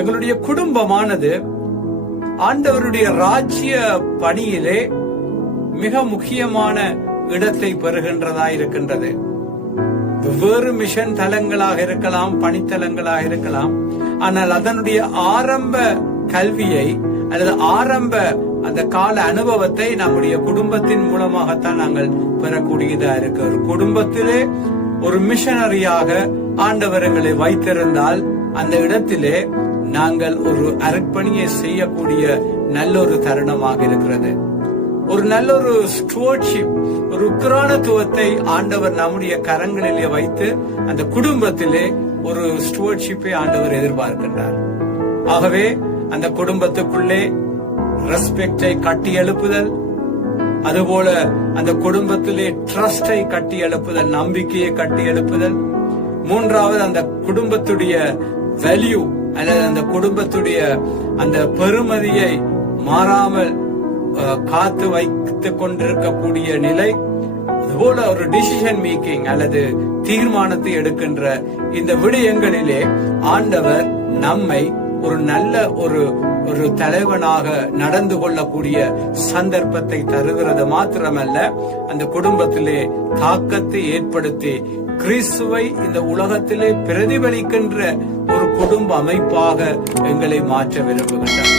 எங்களுடைய குடும்பமானது ஆண்டவருடைய ராஜ்ய பணியிலே மிக முக்கியமான இடத்தை பெறுகின்றதா இருக்கின்றது. வெவ்வேறு மிஷன் தலங்களாக இருக்கலாம், பணித்தலங்களாக இருக்கலாம். ஆனால் அதனுடைய ஆரம்ப கல்வியை அல்லது ஆரம்ப அந்த கால அனுபவத்தை நம்முடைய குடும்பத்தின் மூலமாகத்தான் நாங்கள் பெறக்கூடியதா இருக்கு. ஒரு குடும்பத்திலே ஒரு மிஷனரியாக ஆண்டவர் எங்களை வைத்திருந்தால் அந்த இடத்திலே நாங்கள் ஒரு அர்ப்பணியை செய்யக்கூடிய நல்ல ஒரு தருணமாக இருக்கிறது. ஒரு நல்ல ஒரு ஸ்டுவர்ட்ஷிப், ஒரு உக்கிரானத்துவத்தை ஆண்டவர் நம்முடைய கரங்களிலே வைத்து அந்த குடும்பத்திலே ஒரு ஸ்டுவர்ட்ஷிப்பை ஆண்டவர் எதிர்பார்க்கின்றார். ஆகவே அந்த குடும்பத்துக்குள்ளே ரெஸ்பெக்டை கட்டி எழுப்புதல், அதுபோல அந்த குடும்பத்திலே ட்ரஸ்டை கட்டி எழுப்புதல், நம்பிக்கையை கட்டி எழுப்புதல். மூன்றாவது, அந்த குடும்பத்துடைய வேல்யூ அல்லது அந்த குடும்பத்துடைய அந்த பெருமதியை மாறாமல் காத்து வைத்துக் கொண்டிருக்கக்கூடிய நிலை. அதுபோல ஒரு டிசிஷன் மேக்கிங் அல்லது தீர்மானத்தை எடுக்கின்ற இந்த விடயங்களிலே ஆண்டவர் நம்மை ஒரு நல்ல ஒரு தலைவனாக நடந்து கொள்ளக்கூடிய சந்தர்ப்பத்தை தருகிறது மாத்திரமல்ல, அந்த குடும்பத்திலே தாக்கத்தை ஏற்படுத்தி கிறிஸ்துவை இந்த உலகத்திலே பிரதிபலிக்கின்ற ஒரு குடும்ப அமைப்பாக எங்களை மாற்ற விரும்புகின்றார்.